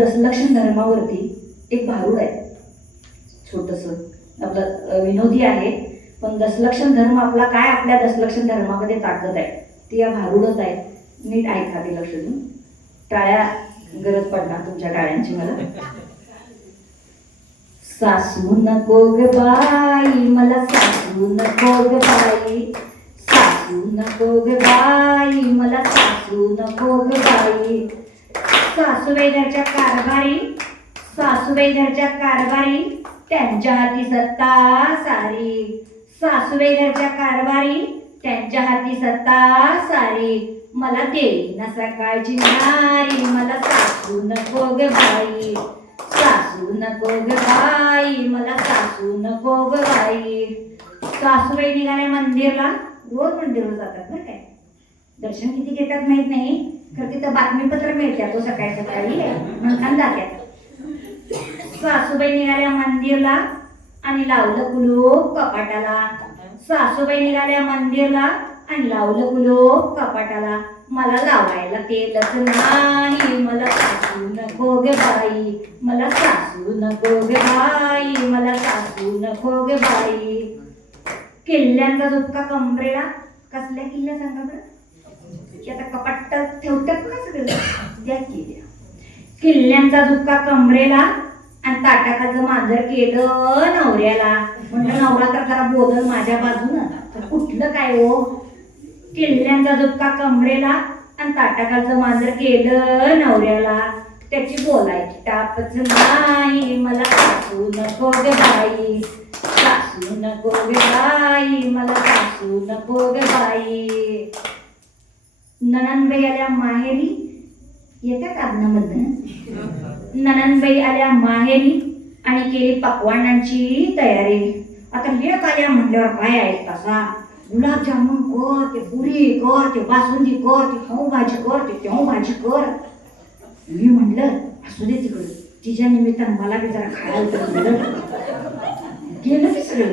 दसलक्षण धर्मावरती एक भारूड आहे. छोटस. आपलं विनोदी आहे. पण दसलक्षण धर्म आपला काय आपल्या दसलक्षण धर्मामध्ये ताकद आहे? ती या भारूडच आहे. नीट ऐका ते लक्ष देऊन. टाळ्या गरज पडणार तुमच्या टाळ्यांची मला. सासू नको ग बाई मला सासू नको ग बाई. सासू नको ग बाई मला सासू नको ग बाई. सासूबाई घरच्या कारभारी सासूबाई घरच्या कारभारी त्यांच्या हाती सत्ता सारी. सासूबाई घरच्या कारभारी त्यांच्या हाती सत्ता सारी. मला देई ना सकाळची नारी मला सासू नको ग बाई. सासू नको ग बाई मला सासू नको ग बाई. सासूबाई निघाल्या मंदिरला रोज मंदिरला जातात ना काय. दर्शन किती घेतात माहीत नाही. तर तिथं बातमीपत्र मिळतात तो सकाळी सकाळी. म्हणून जात्यात सासूबाई निघाल्या मंदिरला आणि लावलं कुलूप कपाटाला. सासूबाई निघाल्या मंदिरला आणि लावलं कुलूप कपाटाला. मला लावायला तेलच नाही. मला सासू नको गे बाई. मला सासू नको गे बाई. मला सासू नको गे बाई. किल्ल्यांचा झुपका कमरेला. कसल्या किल्ल्या सांगा बरं? की आता कपाटात ठेवतात ना सगळं द्या की द्या. किल्ल्यांचा झुपका कमरेला आणि ताटाकाचं मांजर केलं नवऱ्याला. म्हणलं नवरा तर जरा बोलल माझ्या बाजून. तर कुठलं काय हो? किल्ल्यांचा झुपका कमरेला आणि ताटाकाचं मांजर केलं नवऱ्याला. त्याची बोलायची टापच नाही. मला सासू नको ग बाई. सासू नको ग बाई. मला सासू नको ग बाई. ननंदबाई आल्या माहेरी. येत्या कागनामधनं ननंदबाई आल्या माहेरी आणि केली पकवानांची तयारी. आता लेख आल्या म्हटल्यावर काय आहे तसा गुलाबजामुन कर ते पुरी कर ते बासुंदी कर ते खाऊ भाजी कर ते तेव्हा भाजी कर. मी म्हणलं असू दे तिकडं. तिच्या निमित्तानं मला बी जरा खायला गेलं ते सगळं.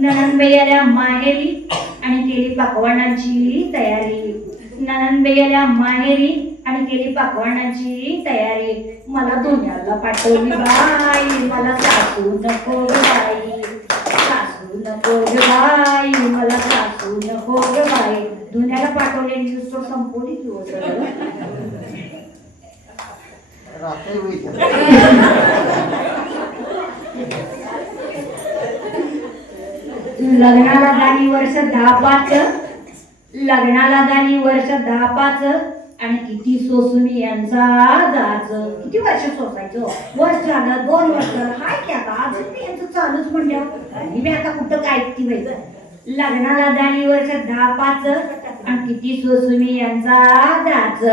ननंदबाई आल्या माहेरी आणि केली पकवानांची तयारी. ननंदबाई आल्या माहेरी आणि केली पकवानांची तयारी. मला धुण्याला पाठवली बाई. मला सासू नको बाई. सासू नको बाई. मला सासू नको बाई. धुण्याला संपवली सगळं. रात्री होईल. लग्नाला झाली वर्ष दहा पाच. लग्नाला झाली वर्ष दहा पाच आणि किती सोसुनी यांचा जाच किती वर्ष सोसायचो? वर्ष झालं दोन वर्ष. हाय की आता? अजून मी यांचं चालूच म्हणल्यावर आणि मी आता कुठं काय ती व्हायचं लग्नाला झाली वर्ष दहा पाच आणि किती सोसुनी यांचा जाच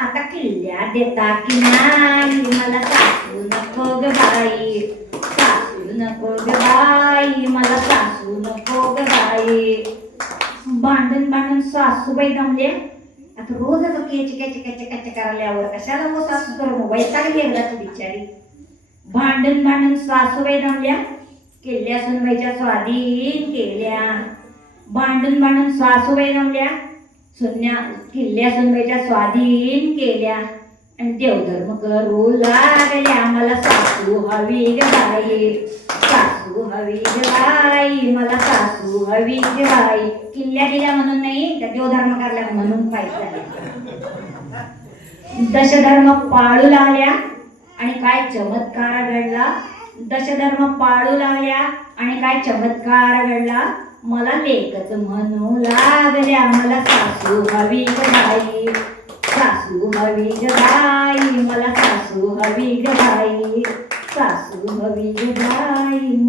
आता किल्ल्या देता की नाही? मला सासू नको ग बाई. सासू नको ग बाई. मला सासू नको ग बाई भांडण भांडण सासूबाई दमले आता रोजच केच केच केच केच करायल्यावर कशाला मग सासू तर मोबाईल चांगली गेला तू बिचारी? भांडण भांडण सासूबाई दमल्या. केल्या सुनबाईच्या स्वाधीन केल्या. भांडण भांडण सासूबाई दमल्या. सुन्या किल्ल्या सुनबाईच्या स्वाधीन केल्या. आणि देवधर्म करू लागल्या मला सासू. हवी ग बाई सासू हवी ग बाई मला सासू हवी ग बाई किल्ल्या दिल्या म्हणून नाही त्या देवधर्म करल्या म्हणून पाहिजे. दशधर्म पाळू लागल्या आणि काय चमत्कार घडला? दशधर्म पाळू लागल्या आणि काय चमत्कार घडला? मला लेखच म्हणू लागल्या. मला सासू हवी ग बाई सासू हवी ग बाई मला सासू हवी ग बाई सासू हवी ग